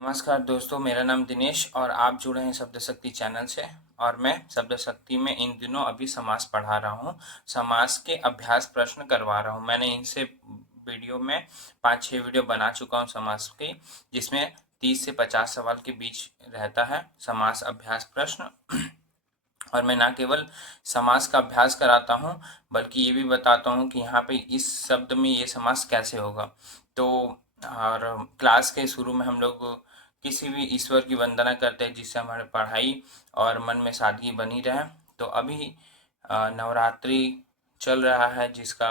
नमस्कार दोस्तों, मेरा नाम दिनेश और आप जुड़े हैं शब्द शक्ति चैनल से। और मैं शब्द शक्ति में इन दिनों अभी समास पढ़ा रहा हूँ। समास के अभ्यास प्रश्न करवा रहा हूँ। मैंने इनसे वीडियो में 5-6 वीडियो बना चुका हूँ समास की, जिसमें 30 से 50 सवाल के बीच रहता है समास अभ्यास प्रश्न। और मैं ना केवल समास का अभ्यास कराता हूँ, बल्कि ये भी बताता हूँ कि यहाँ पे इस शब्द में ये समास कैसे होगा। तो और क्लास के शुरू में हम लोग किसी भी ईश्वर की वंदना करते हैं, जिससे हमारी पढ़ाई और मन में सादगी बनी रहे। तो अभी नवरात्रि चल रहा है, जिसका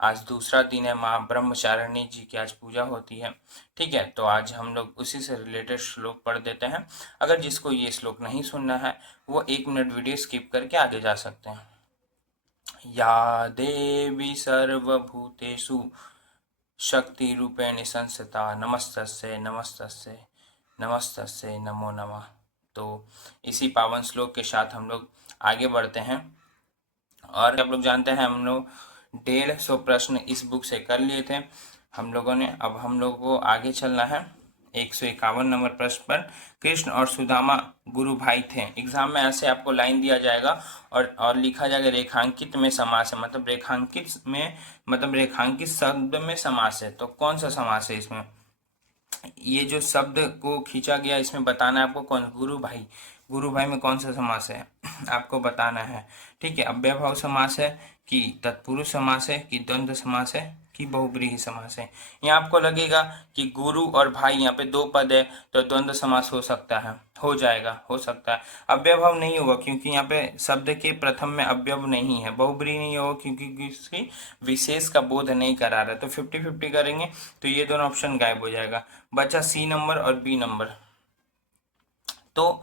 आज दूसरा दिन है। माँ ब्रह्मचारिणी जी की आज पूजा होती है। ठीक है, तो आज हम लोग उसी से रिलेटेड श्लोक पढ़ देते हैं। अगर जिसको ये श्लोक नहीं सुनना है, वो 1 मिनट वीडियो स्किप करके आगे जा सकते हैं। या देवी सर्वभूतेषु शक्तिरूपेण संस्थिता नमस्तस्यै नमस्तस्यै नमस्तस्यै नमो नमः। तो इसी पावन श्लोक के साथ हम लोग आगे बढ़ते हैं। और आप लोग जानते हैं, हम लोग 150 प्रश्न इस बुक से कर लिए थे हम लोगों ने। अब हम लोग को आगे चलना है 151 नंबर प्रश्न पर। कृष्ण और सुदामा गुरु भाई थे। एग्जाम में ऐसे आपको लाइन दिया जाएगा और लिखा जाएगा रेखांकित में समास है। मतलब रेखांकित शब्द में समास है। तो कौन सा समास है इसमें? ये जो शब्द को खींचा गया, इसमें बताना है आपको कौन। गुरु भाई में कौन सा समास है आपको बताना है। ठीक है, अव्ययभाव समास है कि तत्पुरुष समास है कि द्वंद्व समास है कि बहुब्रीहि समास है। यहाँ आपको लगेगा कि गुरु और भाई, यहाँ पे 2 पद है, तो द्वंद्व समास हो सकता है, हो जाएगा, हो सकता है। अव्ययभाव नहीं होगा क्योंकि यहाँ पे शब्द के प्रथम में अव्यय नहीं है। बहुब्रीहि नहीं होगा क्योंकि इसकी विशेष का बोध नहीं करा रहा है। तो 50-50 करेंगे तो ये दोनों ऑप्शन गायब हो जाएगा। बचा सी नंबर और बी नंबर। तो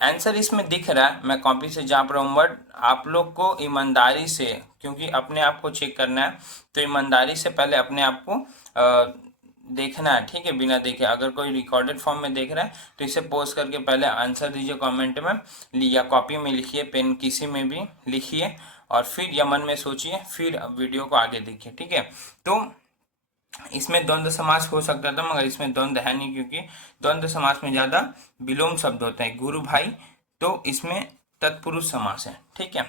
आंसर इसमें दिख रहा है, मैं कॉपी से जाप रहा हूँ, बट आप लोग को ईमानदारी से, क्योंकि अपने आप को चेक करना है, तो ईमानदारी से पहले अपने आप को देखना है। ठीक है, बिना देखे। अगर कोई रिकॉर्डेड फॉर्म में देख रहा है तो इसे पोस्ट करके पहले आंसर दीजिए कमेंट में, या कॉपी में लिखिए, पेन किसी में भी लिखिए, और फिर या मन में सोचिए, फिर वीडियो को आगे देखिए। ठीक है, तो इसमें द्वंद्व समास हो सकता था, मगर इसमें द्वंद्व है नहीं, क्योंकि द्वंद्व समास में ज्यादा विलोम शब्द होते हैं। गुरु भाई, तो इसमें तत्पुरुष समास है। ठीक है,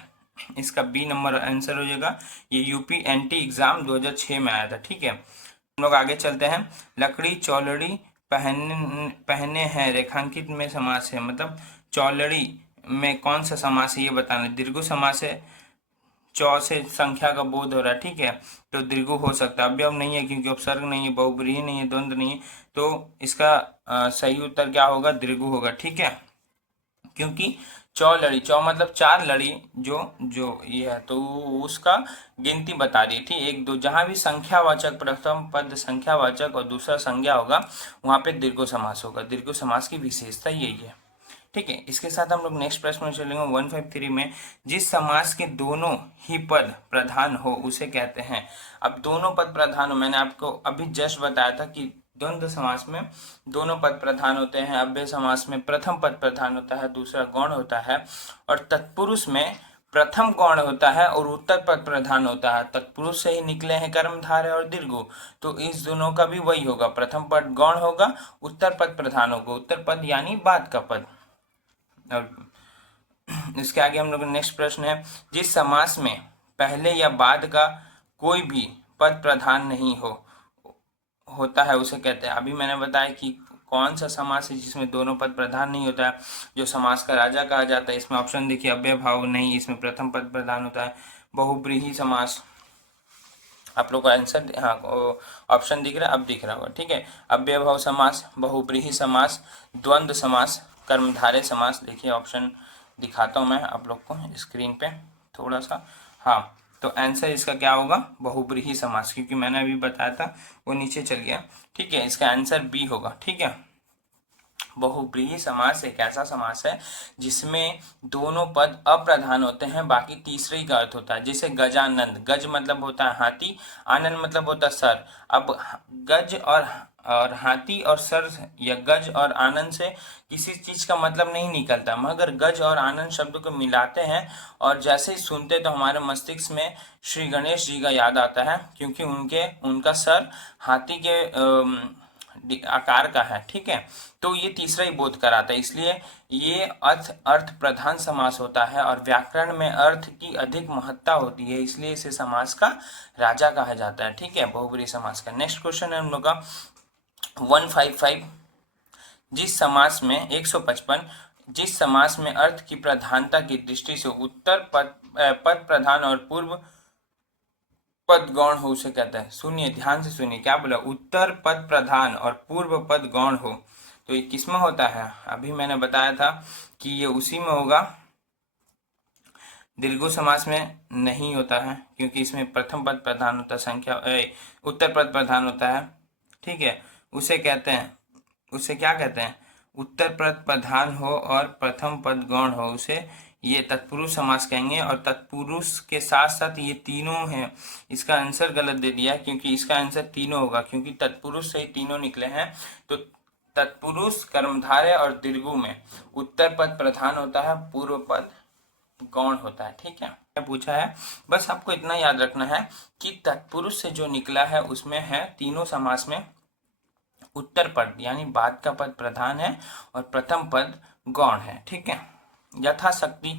इसका बी नंबर आंसर हो जाएगा। ये यूपीएनटी एग्जाम 2006 में आया था। ठीक है, हम लोग आगे चलते हैं। लकड़ी चौलड़ी पहने हैं, रेखांकित में समास है। मतलब चौलड़ी में कौन सा समास है ये बताना। दीर्घ समास है, चौ से संख्या का बोध हो रहा है। ठीक है, तो दीर्घु हो सकता है। अव्यय नहीं है क्योंकि उपसर्ग नहीं है, बहुब्रीहि नहीं है, द्वंद्व नहीं है। तो इसका सही उत्तर क्या होगा? दीर्घु होगा। ठीक है, क्योंकि चौ लड़ी, चौ मतलब 4 लड़ी, जो जो ये है, तो उसका गिनती बता रही थी 1 2। जहां भी संख्यावाचक, प्रथम पद संख्यावाचक और दूसरा संज्ञा होगा, वहां पे दीर्घ समास होगा। दीर्घ समास की विशेषता यही है। ठीक है, इसके साथ हम लोग नेक्स्ट प्रश्न में चलेंगे 153 में। जिस समास के दोनों ही पद प्रधान हो उसे कहते हैं। अब दोनों पद प्रधान हो, मैंने आपको अभी जस्ट बताया था कि द्वंद्व समास में दोनों पद प्रधान होते हैं। अव्यय समास में प्रथम पद प्रधान होता है, दूसरा गौण होता है। और तत्पुरुष में प्रथम गौण होता है और उत्तर पद प्रधान होता है। तत्पुरुष से ही निकले हैं कर्मधारय और दीर्घु, तो इस दोनों का भी वही होगा। प्रथम पद गौण होगा, उत्तर पद प्रधान होगा। उत्तर पद यानी बाद का पद। और इसके आगे हम लोग नेक्स्ट प्रश्न है। जिस समास में पहले या बाद का कोई भी पद प्रधान नहीं होता है उसे कहते हैं। अभी मैंने बताया कि कौन सा समास है जिसमें दोनों पद प्रधान नहीं होता है, जो समास का राजा कहा जाता है। इसमें ऑप्शन देखिए, अव्यय भाव नहीं, इसमें प्रथम पद प्रधान होता है। बहुब्रीहि समास, आप लोग का आंसर, हाँ, ऑप्शन दिख रहा है, अब दिख रहा होगा। ठीक है, अव्ययभाव समास, बहुब्रीहि समास, द्वंद्व समास, कर्मधारय समास। देखिए ऑप्शन दिखाता हूँ मैं आप लोग को स्क्रीन पे थोड़ा सा। हाँ, तो आंसर इसका क्या होगा? बहुब्रीहि समास, क्योंकि मैंने अभी बताया था वो नीचे चल गया। ठीक है, इसका आंसर बी होगा। ठीक है, बहुब्रीहि समास एक ऐसा समास है जिसमें दोनों पद अप्रधान होते हैं, बाकी तीसरे ही का अर्थ होता है। जैसे गजानंद, गज मतलब होता है हाथी, आनंद मतलब होता है सर। अब गज और हाथी और सर, या गज और आनंद से किसी चीज का मतलब नहीं निकलता, मगर गज और आनंद शब्द को मिलाते हैं और जैसे ही सुनते तो हमारे मस्तिष्क में श्री गणेश जी का याद आता है, क्योंकि उनका सर हाथी के आकार का है, ठीक है। तो ये तीसरा ही बोध कराता है, इसलिए ये अर्थ प्रधान समास होता है और व्याकरण में अर्थ की अधिक महत्ता होती है, इसलिए इसे समास का राजा कहा जाता है, ठीक है, बहुब्रीहि समास का। नेक्स्ट क्वेश्चन है हम लोग का 155। जिस समास में 155 जिस समास में अर्थ की प्रधानता की दृष्टि से उत्तर पद प्रधान और पूर्व पद गौण हो उसे कहते हैं। सुनिए, ध्यान से सुनिए, क्या बोला, उत्तर पद प्रधान और पूर्व पद गौण हो, तो ये किसमें होता है? अभी मैंने बताया था कि ये उसी में होगा, दीर्घ समास में नहीं होता है, क्योंकि इसमें प्रथम पद प्रधान होता है, उत्तर पद प्रधान होता है, ठीक है। उसे कहते हैं, उसे क्या कहते हैं? उत्तर पद प्रधान हो और प्रथम पद गौण हो, उसे ये तत्पुरुष समास कहेंगे। और तत्पुरुष के साथ साथ ये तीनों हैं, इसका आंसर गलत दे दिया, क्योंकि इसका आंसर तीनों होगा, क्योंकि तत्पुरुष से ही तीनों निकले हैं। तो तत्पुरुष, कर्मधारय और दीर्घु में उत्तर पद प्रधान होता है, पूर्व पद गौण होता है, ठीक है। पूछा है, बस आपको इतना याद रखना है कि तत्पुरुष से जो निकला है उसमें है तीनों समास में उत्तर पद यानी बाद का पद प्रधान है और प्रथम पद गौण है, ठीक है। यथाशक्ति,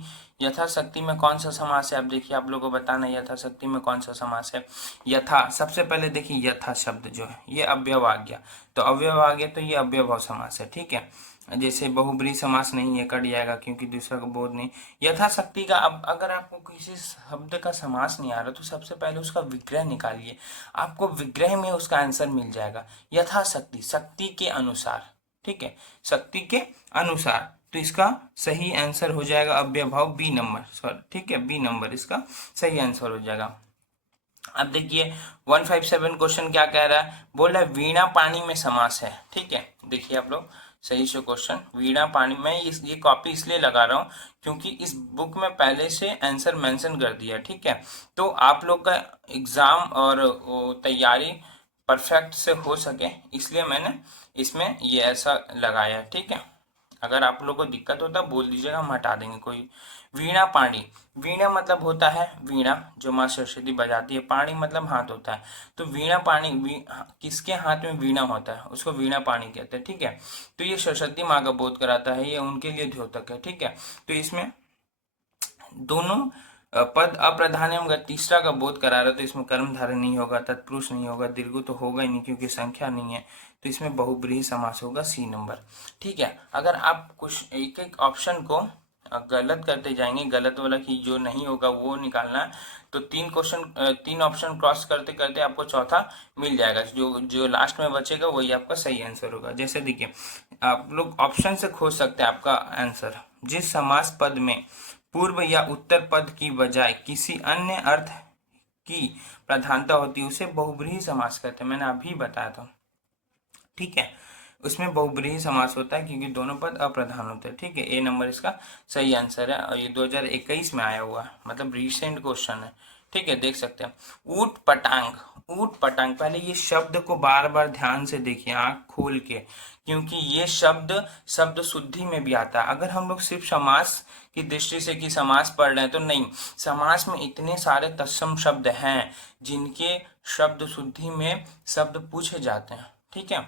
यथाशक्ति में कौन सा समास है? अब देखिए, आप लोगों को बताना है यथाशक्ति में कौन सा समास है। यथा, सबसे पहले देखिए यथा शब्द जो है ये अव्यय आ गया, तो अव्यय आ गया तो ये अव्ययभाव समास है, ठीक है। जैसे बहुब्रीहि समास नहीं है, कट जाएगा क्योंकि दूसरा का बोध नहीं। यथाशक्ति का, अब अगर आपको किसी शब्द का समास नहीं आ रहा तो सबसे पहले उसका विग्रह निकालिए, आपको विग्रह में उसका आंसर मिल जाएगा। यथाशक्ति, शक्ति के अनुसार, ठीक है, शक्ति के अनुसार, तो इसका सही आंसर हो जाएगा अव्ययभाव बी नंबर, सॉरी, ठीक है, बी नंबर इसका सही आंसर हो जाएगा। अब देखिए 157 क्वेश्चन क्या कह रहा है, बोल रहा है वीणा पानी में समास है, ठीक है। देखिए आप लोग सही से क्वेश्चन, वीणा पानी में, ये कॉपी इसलिए लगा रहा हूँ क्योंकि इस बुक में पहले से आंसर मेंशन कर दिया, ठीक है। तो आप लोग का एग्जाम और तैयारी परफेक्ट से हो सके, इसलिए मैंने इसमें ये ऐसा लगाया, ठीक है। अगर आप लोग को दिक्कत होता है बोल दीजिएगा, हम हटा देंगे कोई। वीणा पाणी, वीणा मतलब होता है वीणा जो माँ सरस्वती बजाती है, पाणी मतलब हाथ होता है, तो वीणा पाणी, किसके हाथ में वीणा होता है उसको वीणा पाणी कहते हैं, ठीक है। तो ये सरस्वती माँ का बोध कराता है, ये उनके लिए द्योतक है, ठीक है। तो इसमें दोनों पद अप्रधान है, अगर तीसरा का बोध करा रहा है तो इसमें कर्मधारय नहीं होगा, तत्पुरुष नहीं होगा, दीर्घु तो होगा ही नहीं क्योंकि संख्या नहीं है, तो इसमें बहुब्रीहि समास होगा, सी नंबर, ठीक है। अगर आप कुछ एक एक ऑप्शन को गलत करते जाएंगे, गलत वाला की जो नहीं होगा वो निकालना है, तो तीन ऑप्शन क्रॉस करते करते आपको चौथा मिल जाएगा, जो लास्ट में बचेगा वही आपका सही आंसर होगा। जैसे देखिए, आप लोग ऑप्शन से खोज सकते हैं आपका आंसर। जिस समास पद में पूर्व या उत्तर पद की बजाय किसी अन्य अर्थ की प्रधानता होती है उसे बहुब्रीहि समास कहते हैं, मैंने अभी बताया था, ठीक है। उसमें बहुब्रीहि समास होता है क्योंकि दोनों पद अप्रधान होते हैं, ठीक है। ए नंबर इसका सही आंसर है और ये 2021 में आया हुआ है, मतलब रिसेंट क्वेश्चन है, ठीक है, देख सकते हैं। ऊट पटांग, ऊट पटांग, पहले ये शब्द को बार बार ध्यान से देखिए, आंख खोल के, क्योंकि ये शब्द शुद्धि में भी आता है। अगर हम लोग सिर्फ समास की दृष्टि से कि समास पढ़ रहे हैं तो नहीं, समास में इतने सारे तत्सम शब्द हैं जिनके शब्द शुद्धि में शब्द पूछे जाते हैं, ठीक है।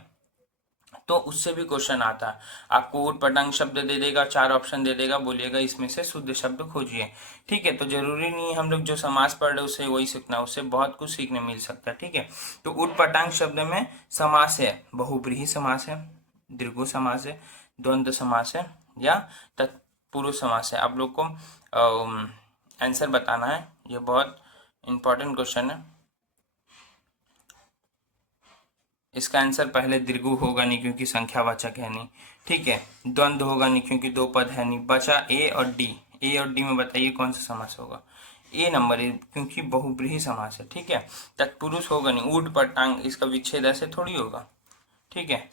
तो उससे भी क्वेश्चन आता है, आपको ऊट पटांग शब्द दे देगा, 4 ऑप्शन दे देगा, बोलिएगा इसमें से शुद्ध शब्द खोजिए, ठीक है। तो जरूरी नहीं है हम लोग जो समास पढ़ रहे उससे वही सीखना, उससे बहुत कुछ सीखने मिल सकता है, ठीक है। तो ऊट पटांग शब्द में समास है, बहुब्रीहि समास है, दीर्घ समास है, द्वंद्व समास है या तत्पुरुष समास है। आप लोग को आंसर बताना है, ये बहुत इंपॉर्टेंट क्वेश्चन है। इसका आंसर पहले दीर्घु होगा नहीं क्योंकि संख्यावाचक है नहीं, ठीक है। द्वंद्व होगा नहीं क्योंकि 2 पद है नहीं, बचा ए और डी। ए और डी में बताइए कौन सा समास होगा? ए नंबर है क्योंकि बहुब्रीहि समास है, ठीक है। तत्पुरुष होगा नहीं, ऊट पटांग, इसका विच्छेद ऐसे थोड़ी होगा, ठीक है।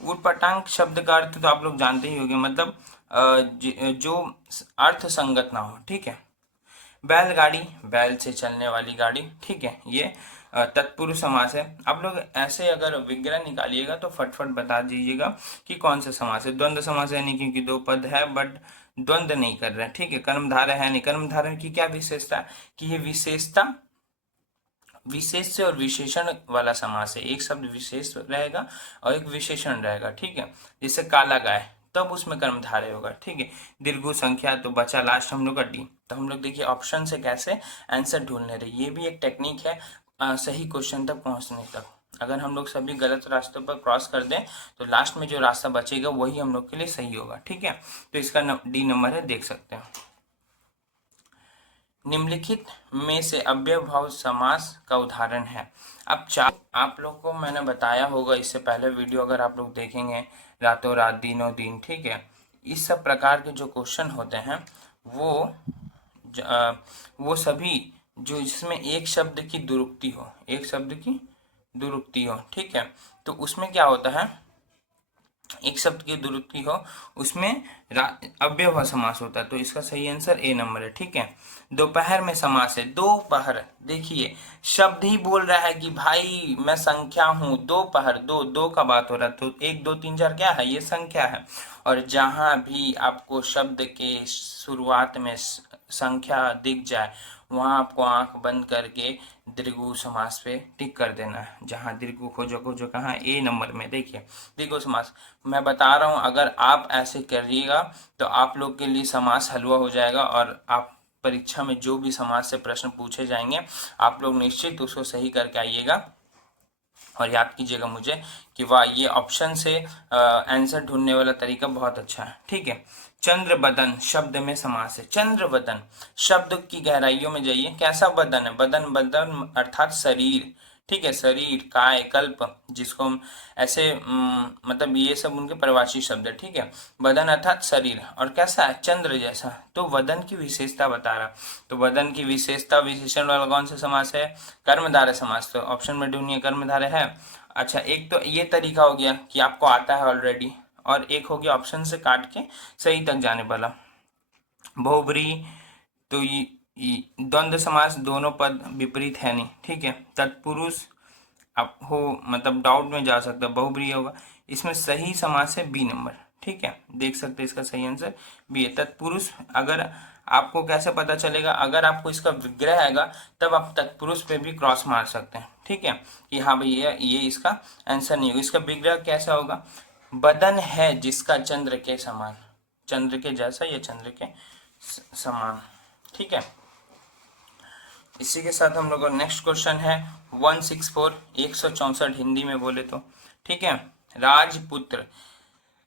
ऊट पटांग शब्द का अर्थ तो आप लोग जानते ही होंगे, मतलब जो अर्थ संगत ना हो, ठीक है। बैलगाड़ी, बैल से चलने वाली गाड़ी, ठीक है, ये तत्पुरुष समास है। आप लोग ऐसे अगर विग्रह निकालिएगा तो फटफट बता दीजिएगा कि कौन सा समास है। द्वंद्व समास है नहीं क्योंकि 2 पद है बट द्वंद्व नहीं कर रहे हैं, ठीक है। कर्मधारय है नहीं, कर्मधारय की क्या विशेषता कि ये विशेषता विशेष और विशेषण वाला समास है। एक शब्द विशेष रहेगा और एक विशेषण रहेगा, ठीक है। जैसे काला गाय, तब उसमें कर्मधारय होगा, ठीक है। दीर्घ संख्या, तो बचा लास्ट हम लोग का डी। तो हम लोग देखिए ऑप्शन से कैसे आंसर ढूंढने रहे, ये भी एक टेक्निक है सही क्वेश्चन तक पहुंचने तक। अगर हम लोग सभी गलत रास्तों पर क्रॉस कर दें तो लास्ट में जो रास्ता बचेगा वही हम लोग के लिए सही होगा, ठीक है। तो इसका डी नंबर है, देख सकते हैं। निम्नलिखित में से अव्ययभाव समास का उदाहरण है। अब आप लोग को मैंने बताया होगा इससे पहले वीडियो, अगर आप लोग देखेंगे, रातों रात दिनों दिन, ठीक है। इस सब प्रकार के जो क्वेश्चन होते हैं वो सभी जो जिसमें एक शब्द की दुरुक्ति हो, एक शब्द की दुरुक्ति हो, ठीक है। तो उसमें क्या होता है, एक शब्द की दुरुक्ति हो उसमें अव्ययभाव समास होता है। तो इसका सही आंसर ए नंबर है, ठीक है। दोपहर में समास है, दोपहर, देखिए शब्द ही बोल रहा है कि भाई मैं संख्या हूं, दोपहर, दो का बात हो रहा है, तो 1 2 3 4 क्या है, ये संख्या है। और जहां भी आपको शब्द के शुरुआत में संख्या दिख जाए वहां आपको आंख बंद करके दीर्घ समास पे टिक कर देना है। जहां दीर्घ खोजो कहाँ, ए नंबर में, देखिए दीर्घ समास। मैं बता रहा हूं, अगर आप ऐसे करिएगा तो आप लोग के लिए समास हलवा हो जाएगा, और आप परीक्षा में जो भी समास से प्रश्न पूछे जाएंगे आप लोग निश्चित उसको सही करके आइएगा। और याद कीजिएगा मुझे कि वाह, ये ऑप्शन से आंसर ढूंढने वाला तरीका बहुत अच्छा है, ठीक है। चंद्र बदन शब्द में समास है। चंद्र बदन शब्द की गहराइयों में जाइए, कैसा बदन है, बदन बदन अर्थात शरीर, ठीक है। शरीर, काय, कल्प, जिसको हम ऐसे मतलब ये सब उनके परिभाषित शब्द है, ठीक है। बदन अर्थात शरीर, और कैसा है, चंद्र जैसा। तो बदन की विशेषता बता रहा, तो बदन की विशेषता विशेषण वाला कौन सा समास है, कर्मधारय समास। तो ऑप्शन में ढूंढिए, कर्मधारय है। अच्छा, एक तो ये तरीका हो गया कि आपको आता है ऑलरेडी, और एक हो गया ऑप्शन से काट के सही तक जाने वाला। बहुब्री, तो ये द्वंद्व समास, दोनों पद विपरीत है नहीं, ठीक है। तत्पुरुष आप हो मतलब डाउट में जा सकता है, बहुब्रीहि होगा। इसमें सही समास है बी नंबर, ठीक है। देख सकते हैं इसका सही आंसर बी है, तत्पुरुष। अगर आपको कैसे पता चलेगा, अगर आपको इसका विग्रह आएगा तब आप तत्पुरुष पे भी क्रॉस मार सकते हैं, ठीक है, कि हाँ भाई ये इसका आंसर नहीं होगा। इसका विग्रह कैसा होगा, बदन है जिसका चंद्र के समान, चंद्र के जैसा या चंद्र के समान, ठीक है। इसी के साथ हम लोग का नेक्स्ट क्वेश्चन है 164, 164 हिंदी में बोले तो, ठीक है। राजपुत्र,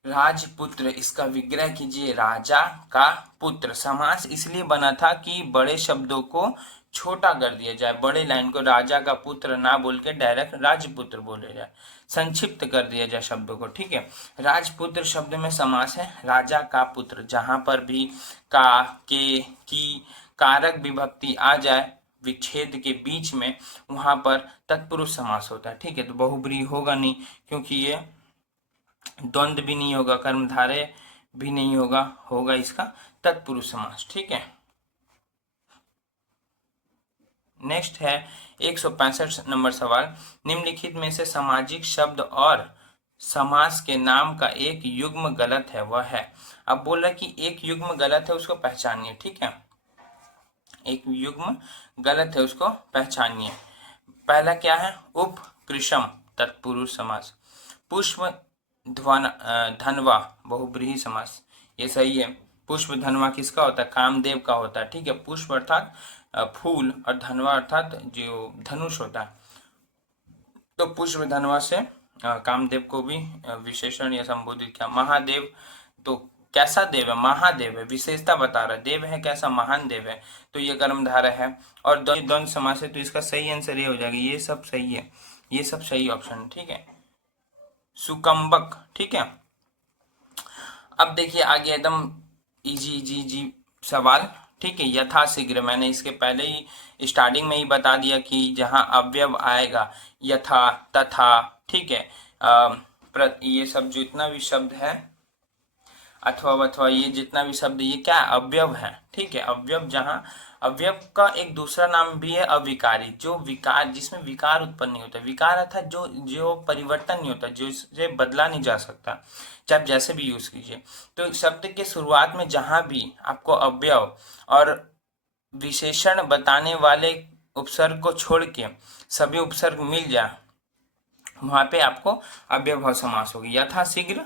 राजपुत्र, इसका विग्रह कीजिए, राजा का पुत्र। समास इसलिए बना था कि बड़े शब्दों को छोटा कर दिया जाए, बड़े लाइन को राजा का पुत्र ना बोल के डायरेक्ट राजपुत्र बोले जाए, संक्षिप्त कर दिया जाए शब्दों को, ठीक है। राजपुत्र शब्द में समास है राजा का पुत्र, जहां पर भी का, के, की कारक विभक्ति आ जाए विच्छेद के बीच में वहां पर तत्पुरुष समास होता है, ठीक है। तो बहुब्रीहि होगा नहीं, क्योंकि ये द्वंद्व भी नहीं होगा, कर्मधारय भी नहीं होगा, होगा इसका तत्पुरुष समास, ठीक है। नेक्स्ट है 165 नंबर सवाल, निम्नलिखित में से सामाजिक शब्द और समास के नाम का एक युग्म गलत है, वह है। अब बोल रहा है कि एक युग्म गलत है, उसको पहचानिए, ठीक है। एक युग्म गलत है, उसको पहचानिए। पहला क्या है, उपकृषम तत्पुरुष समास। पुष्प धनवा बहुब्रीहि समास, ये सही है। पुष्प धनवा किसका होता है, कामदेव का होता है, ठीक है। पुष्प अर्थात फूल और धनवा अर्थात जो धनुष होता है। तो पुष्प धनवा से कामदेव को भी विशेषण या संबोधित किया। महादेव, तो कैसा देव है, महादेव है, विशेषता बता रहा है, देव है कैसा, महान देव है, तो ये कर्मधारय है। और द्वंद्व समास है, तो इसका सही आंसर ये हो जाएगा, ये सब सही है, ये सब सही ऑप्शन, ठीक है। सुकंबक, ठीक है। अब देखिए आगे एकदम इजी सवाल, ठीक है। यथाशीघ्र, मैंने इसके पहले ही स्टार्टिंग में ही बता दिया कि जहां अव्यव आएगा यथा, तथा, ठीक है, ये सब जितना भी शब्द है अथवा ये जितना भी शब्द, ये क्या अव्यव है, ठीक है। अव्यव, जहां अव्यव का एक दूसरा नाम भी है अविकारी, जो विकार, जिसमें विकार उत्पन्न नहीं होता। विकार अर्थात जो परिवर्तन नहीं होता, जो इससे बदला नहीं जा सकता, चाहे आप जैसे भी यूज कीजिए। तो शब्द के शुरुआत में जहां भी आपको अव्यव और विशेषण बताने वाले उपसर्ग को छोड़ के सभी उपसर्ग मिल जाए, वहां पे आपको अव्ययभाव समास होगी, यथाशीघ्र,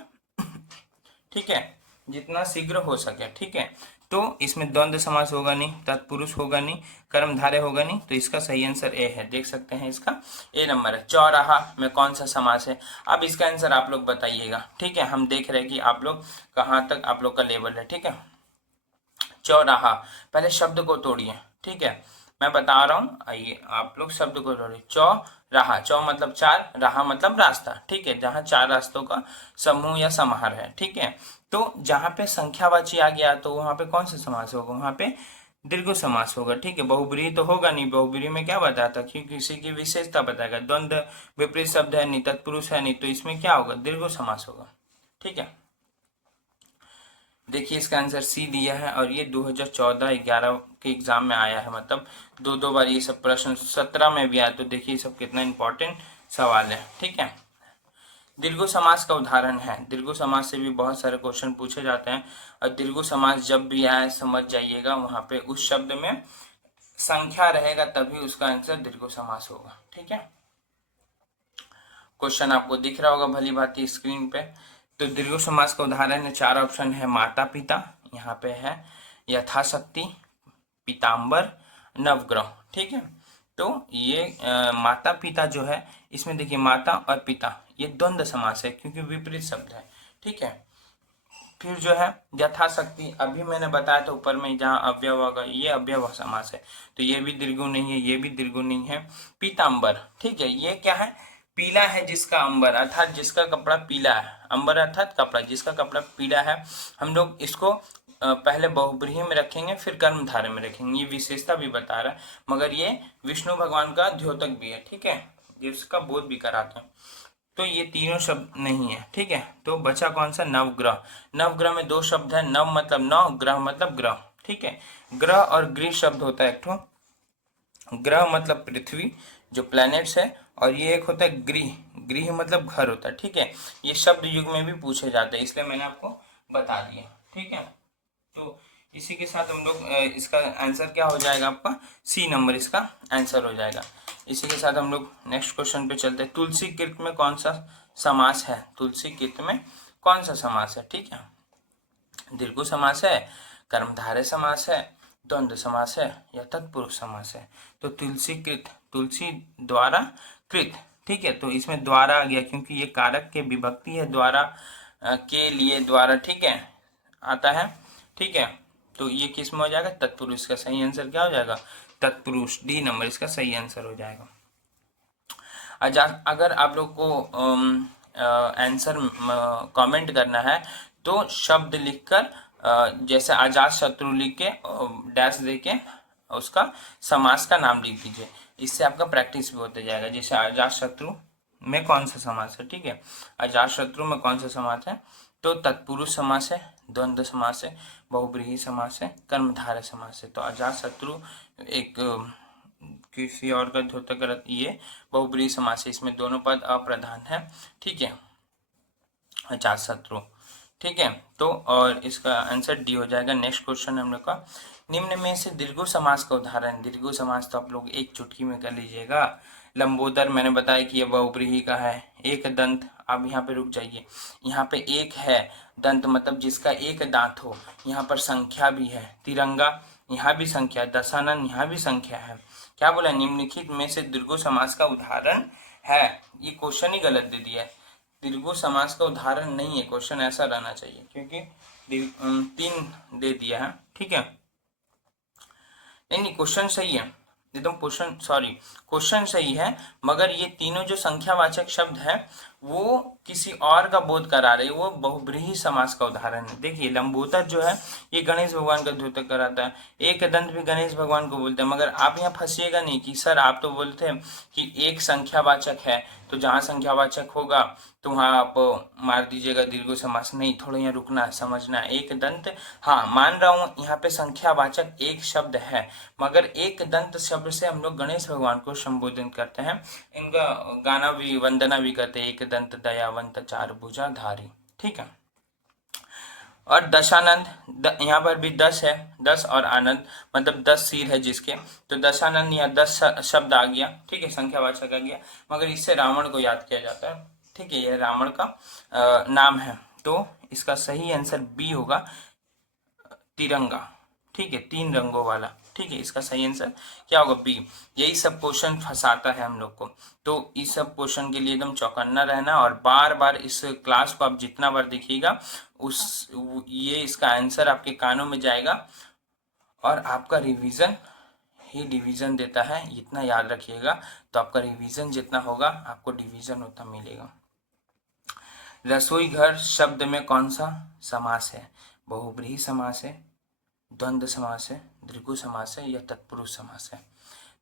ठीक है, जितना शीघ्र हो सके, ठीक है। तो इसमें द्वंद्व समास होगा नहीं, तत्पुरुष होगा नहीं, कर्मधारय होगा नहीं, तो इसका सही आंसर ए है। देख सकते हैं इसका ए नंबर है। चौराहा में कौन सा समास है? अब इसका आंसर आप लोग बताइएगा, ठीक है। हम देख रहे हैं कि आप लोग कहाँ तक आप लोग का लेवल है, ठीक है। चौराहा, पहले शब्द को तोड़िए, ठीक है, मैं बता रहा हूँ, आइए आप लोग शब्द को तोड़िए। चौराहा, चौ मतलब चार, राह मतलब रास्ता, ठीक है, जहाँ चार रास्तों का समूह या समाहार है, ठीक है। तो जहाँ पे संख्यावाची आ गया तो वहां पे कौन सा समास होगा? वहां पे दीर्घ समास होगा, ठीक है। बहुब्रीहि तो होगा नहीं, बहुब्रीहि में क्या बताता कि किसी की विशेषता बताएगा, द्वंद्व विपरीत शब्द है नहीं, तत्पुरुष है नहीं, तो इसमें क्या होगा? दीर्घ समास होगा, ठीक है। देखिए इसका आंसर सी दिया है, और ये 2014-11 के एग्जाम में आया है, मतलब दो बार ये सब प्रश्न 17 में भी आया, तो देखिए सब कितना इंपॉर्टेंट सवाल है, ठीक है। दीर्घ समास का उदाहरण है, दीर्घ समास से भी बहुत सारे क्वेश्चन पूछे जाते हैं, और दीर्घ समास जब भी आए समझ जाइएगा, वहां पे उस शब्द में संख्या रहेगा तभी उसका आंसर दीर्घ समास होगा, ठीक है। क्वेश्चन आपको दिख रहा होगा भली भांति स्क्रीन पे। तो दीर्घ समास का उदाहरण है, चार ऑप्शन है, माता पिता, यहाँ पे है यथाशक्ति, पीताम्बर, नवग्रह, ठीक है। तो ये माता पिता जो है, इसमें देखिए माता और पिता ये द्वंद्व समास है, क्योंकि विपरीत शब्द है, ठीक है। फिर जो है यथाशक्ति, अभी मैंने बताया था ऊपर में जहाँ अव्यव होगा, ये अव्यव समास है, तो ये भी दीर्घ नहीं है, ये भी दीर्घ नहीं है। पीताम्बर, ठीक है, ये क्या है? पीला है जिसका अंबर, अर्थात जिसका कपड़ा पीला है, अंबर अर्थात कपड़ा, जिसका कपड़ा पीला है। हम लोग इसको पहले बहुब्रीहि में रखेंगे, फिर कर्मधारय में रखेंगे, ये विशेषता भी बता रहा है, मगर ये विष्णु भगवान का द्योतक भी है, ठीक है, जिसका बोध भी कराते हैं। तो ये तीनों शब्द नहीं है, ठीक है। तो बचा कौन सा? नवग्रह। नवग्रह में दो शब्द है, नव मतलब नौ, ग्रह मतलब ग्रह, ठीक है। ग्रह और गृह शब्द होता है एक ठो, ग्रह मतलब पृथ्वी जो प्लैनेट्स है, और ये एक होता है गृह, गृह मतलब घर होता है, ठीक है। ये शब्द युग में भी पूछे जाते हैं, इसलिए मैंने आपको बता दिया, ठीक है। तो इसी के साथ हम लोग इसका आंसर क्या हो जाएगा? आपका सी नंबर इसका आंसर हो जाएगा। इसी के साथ हम लोग नेक्स्ट क्वेश्चन पे चलते हैं। तुलसी कृत में कौन सा समास है? तुलसी कृत में कौन सा समास है? ठीक है, दीर्घ समास है, कर्मधारय समास है, द्वंद्व समास है, या तत्पुरुष समास है? तो तुलसी कृत, तुलसी द्वारा कृत, ठीक है, तो इसमें द्वारा आ गया क्योंकि ये कारक के विभक्ति है, द्वारा के लिए द्वारा, ठीक है, आता है, ठीक है। तो ये किस में हो जाएगा? तत्पुरुष। का सही आंसर क्या हो जाएगा? तत्पुरुष, डी नंबर इसका सही आंसर हो जाएगा। अगर आप लोग को आंसर कमेंट करना है तो शब्द लिखकर जैसे अजात शत्रु लिख के डैश दे के उसका समास का नाम लिख दीजिए, इससे आपका प्रैक्टिस भी होते जाएगा। जैसे अजात शत्रु में कौन सा समास है, ठीक है, अजात शत्रु में कौन सा समास है? तो तत्पुरुष समास है, द्वंद्व समास है, बहुब्रीहि समास है, कर्मधारय समास है। तो अजात शत्रु एक किसी और का द्योतक रथ, ये बहुब्रीहि समास है, इसमें दोनों पद अप्रधान है, ठीक है, अजात शत्रु, ठीक है। तो और इसका आंसर डी हो जाएगा। नेक्स्ट क्वेश्चन हम लोग का, निम्न में से दीर्घ समास का उदाहरण। दीर्घ समास तो आप लोग एक चुटकी में कर लीजिएगा। लंबोदर मैंने बताया कि ये बहुब्रीहि का है। एक दंत, आप यहाँ पे रुक जाइए, यहाँ पे एक है दंत मतलब जिसका एक दांत हो, यहाँ पर संख्या भी है। तिरंगा, यहाँ भी संख्या, दशानन, यहाँ भी संख्या है। क्या बोला? निम्नलिखित में से दीर्घ समास का उदाहरण है। ये क्वेश्चन ही गलत दे दिया है, दीर्घ समास का उदाहरण नहीं है, क्वेश्चन ऐसा रहना चाहिए, क्योंकि तीन दे दिया है, ठीक है। नहीं, क्वेश्चन सही है एकदम, क्वेश्चन सही है, मगर ये तीनों जो संख्यावाचक शब्द है वो किसी और का बोध करा रहे, वो बहुब्रीहि समास का उदाहरण है। देखिए लंबोदर जो है ये गणेश भगवान का द्योतक कराता है, एक दंत भी गणेश भगवान को बोलते हैं, मगर आप यहाँ फंसिएगा नहीं कि सर आप तो बोलते हैं कि एक संख्यावाचक है, तो जहाँ संख्यावाचक होगा तो वहाँ आप मार दीजिएगा दीर्घ समास। नहीं, थोड़ा यहाँ रुकना समझना। एक दंत, हाँ मान रहा हूँ यहाँ पे संख्यावाचक एक शब्द है, मगर एक दंत शब्द से हम लोग गणेश भगवान को संबोधित करते हैं, इनका गाना भी वंदना भी करते हैं, एक दंत दयावंत चार भुजा धारी, ठीक है। और दशानंद, यहाँ पर भी 10 है, 10 और आनंद मतलब 10 सिर है जिसके, तो दशानंद या 10 शब्द आ गया, ठीक है, संख्यावाचक आ गया। मगर इससे रावण को याद किया जाता है, ठीक है, यह रावण का नाम है। तो इसका सही आंसर बी होगा, तिरंगा, ठीक है, 3 रंगों वाला, ठीक है, इसका सही आंसर क्या होगा, बी। यही सब क्वेश्चन फंसाता है हम लोग को, तो इस सब क्वेश्चन के लिए एकदम चौकन्ना रहना और बार बार इस क्लास को आप जितना बार देखिएगा ये इसका आंसर आपके कानों में जाएगा और आपका रिवीजन ही डिवीजन देता है, इतना याद रखिएगा। तो आपका रिवीजन जितना होगा आपको डिवीजन उतना मिलेगा। रसोई घर शब्द में कौन सा समास है? बहुब्रीहि समास है, द्वंद्व समास है, द्विगु समास है या तत्पुरुष समास है?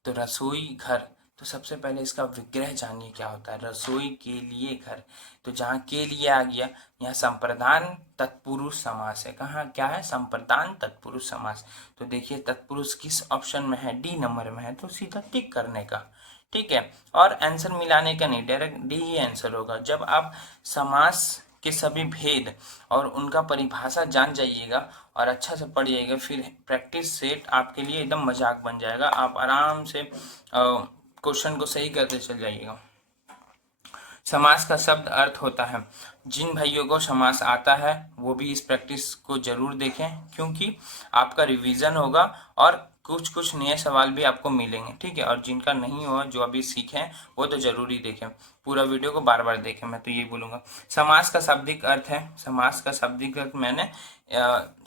तो रसोई घर, तो सबसे पहले इसका विग्रह जानिए क्या होता है। रसोई के लिए घर, तो जहाँ के लिए आ गया यहाँ संप्रदान तत्पुरुष समास है। कहाँ क्या है? संप्रदान तत्पुरुष समास। तो देखिए तत्पुरुष किस ऑप्शन में है? डी नंबर में है, तो सीधा टिक करने का, ठीक है, और आंसर मिलाने का नहीं, डायरेक्ट डी ही आंसर होगा। जब आप समास के सभी भेद और उनका परिभाषा जान जाइएगा और अच्छा से पढ़िएगा, फिर प्रैक्टिस सेट आपके लिए एकदम मजाक बन जाएगा। आप आराम से क्वेश्चन को सही करते चल जाइएगा। समास का शब्द अर्थ होता है। जिन भाइयों को समास आता है वो भी इस प्रैक्टिस को जरूर देखें, क्योंकि आपका रिवीजन होगा और कुछ कुछ नए सवाल भी आपको मिलेंगे, ठीक है। और जिनका नहीं हुआ, जो अभी सीखें, वो तो जरूरी देखें, पूरा वीडियो को बार बार देखें, मैं तो यही बोलूँगा। समास का शाब्दिक अर्थ है, समास का शाब्दिक अर्थ मैंने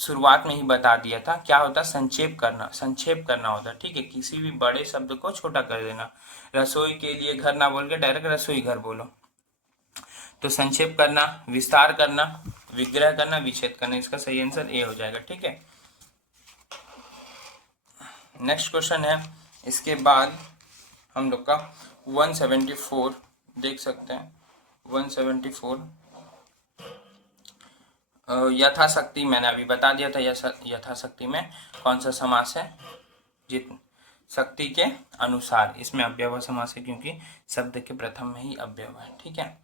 शुरुआत में ही बता दिया था, क्या होता है? संक्षेप करना, संक्षेप करना होता है, ठीक है, किसी भी बड़े शब्द को छोटा कर देना। रसोई के लिए घर ना बोल के डायरेक्ट रसोई घर बोलो। तो संक्षेप करना, विस्तार करना, विग्रह करना, विच्छेद करना, इसका सही आंसर ए हो जाएगा, ठीक है। नेक्स्ट क्वेश्चन है, इसके बाद हम लोग का 174 देख सकते हैं। 174 यथाशक्ति मैंने अभी बता दिया था, यथाशक्ति में कौन सा समास है? जित शक्ति के अनुसार, इसमें अव्यय समास है क्योंकि शब्द के प्रथम में ही अव्यय है, ठीक है।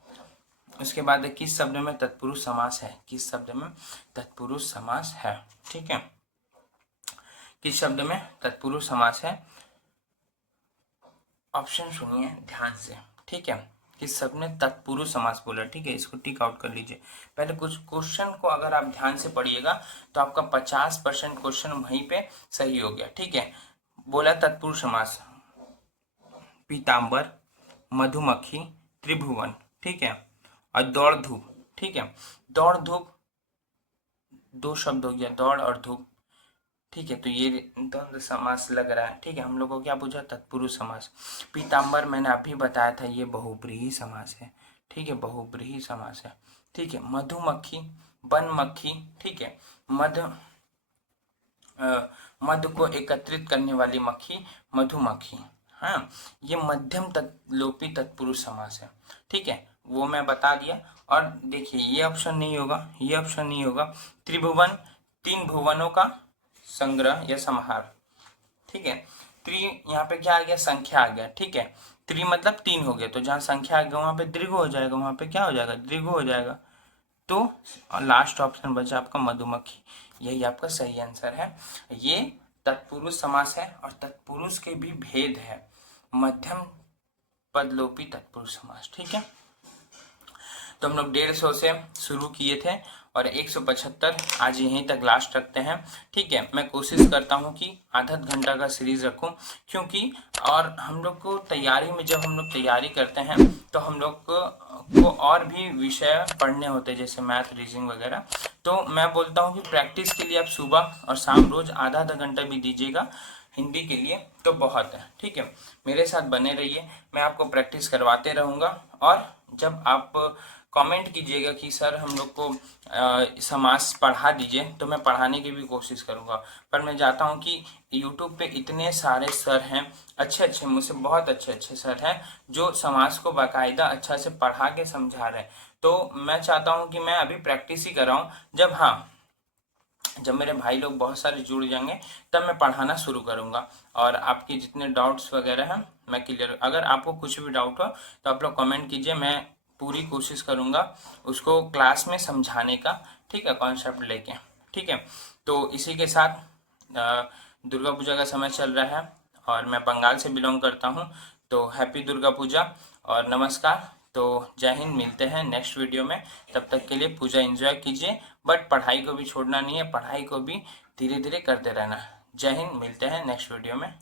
उसके बाद किस शब्द में तत्पुरुष समास है? किस शब्द में तत्पुरुष समास है, ठीक है, किस शब्द में तत्पुरुष समास है? ऑप्शन सुनिए ध्यान से, ठीक है, किस शब्द में तत्पुरुष समास बोला, ठीक है, इसको टिक आउट कर लीजिए। पहले कुछ क्वेश्चन को अगर आप ध्यान से पढ़िएगा तो आपका 50% क्वेश्चन वहीं पे सही हो गया, ठीक है। बोला तत्पुरुष समास, पीताम्बर, मधुमक्खी, त्रिभुवन, ठीक है, और दौड़ धूप, ठीक है। दौड़ धूप 2 शब्द हो गया, दौड़ और धूप, ठीक है, तो ये द्वंद्व समास लग रहा है, ठीक है। हम लोग को क्या पूछा? तत्पुरुष समास। पीताम्बर मैंने अभी बताया था, ये बहुब्रीहि समास है, ठीक है, बहुब्रीहि समास है, ठीक है। मधुमक्खी, बनमक्खी, ठीक है, मधु को एकत्रित करने वाली मक्खी मधुमक्खी, हाँ, ये मध्यम लोपी तत्पुरुष समास है, ठीक है, वो मैं बता दिया। और देखिए ये ऑप्शन नहीं होगा, ये ऑप्शन नहीं होगा। त्रिभुवन, 3 भुवनों का संग्रह या समाहार, ठीक है। त्रि यहाँ पे क्या आ गया? संख्या आ गया, ठीक है। त्रि मतलब 3 हो गया, तो जहाँ संख्या आ गया वहां पे दीर्घ हो जाएगा, वहां पे क्या हो जाएगा? दीर्घ हो जाएगा। तो लास्ट ऑप्शन बचा आपका मधुमक्खी, यही आपका सही आंसर है। ये तत्पुरुष समास है और तत्पुरुष के भी भेद है, मध्यम पदलोपी तत्पुरुष समास, ठीक है। तो हम लोग 150 से शुरू किए थे और 175 आज यहीं तक लास्ट रखते हैं, ठीक है। मैं कोशिश करता हूं कि आधा घंटा का सीरीज रखूं, क्योंकि और हम लोग को तैयारी में, जब हम लोग तैयारी करते हैं तो हम लोग को और भी विषय पढ़ने होते हैं, जैसे मैथ, रीजनिंग वगैरह। तो मैं बोलता हूं कि प्रैक्टिस के लिए आप सुबह और शाम रोज आधा आधा घंटा भी दीजिएगा हिंदी के लिए, तो बहुत है, ठीक है। मेरे साथ बने रहिए, मैं आपको प्रैक्टिस करवाते रहूँगा। और जब आप कमेंट कीजिएगा कि सर हम लोग को समास पढ़ा दीजिए, तो मैं पढ़ाने की भी कोशिश करूँगा। पर मैं चाहता हूँ कि यूट्यूब पे इतने सारे सर हैं, अच्छे अच्छे, मुझसे बहुत अच्छे अच्छे सर हैं, जो समास को बाकायदा अच्छा से पढ़ा के समझा रहे हैं। तो मैं चाहता हूँ कि मैं अभी प्रैक्टिस ही कर रहा हूँ, जब मेरे भाई लोग बहुत सारे जुड़ जाएंगे तब मैं पढ़ाना शुरू करूंगा। और आपके जितने डाउट्स वगैरह हैं मैं क्लियर, अगर आपको कुछ भी डाउट हो तो आप लोग कमेंट कीजिए, मैं पूरी कोशिश करूंगा उसको क्लास में समझाने का, ठीक है, कॉन्सेप्ट लेके। ठीक है। तो इसी के साथ दुर्गा पूजा का समय चल रहा है और मैं बंगाल से बिलोंग करता हूँ, तो हैप्पी दुर्गा पूजा और नमस्कार। तो जय हिंद, मिलते हैं नेक्स्ट वीडियो में। तब तक के लिए पूजा एंजॉय कीजिए, बट पढ़ाई को भी छोड़ना नहीं है, पढ़ाई को भी धीरे धीरे करते रहना। जय हिंद, मिलते हैं नेक्स्ट वीडियो में।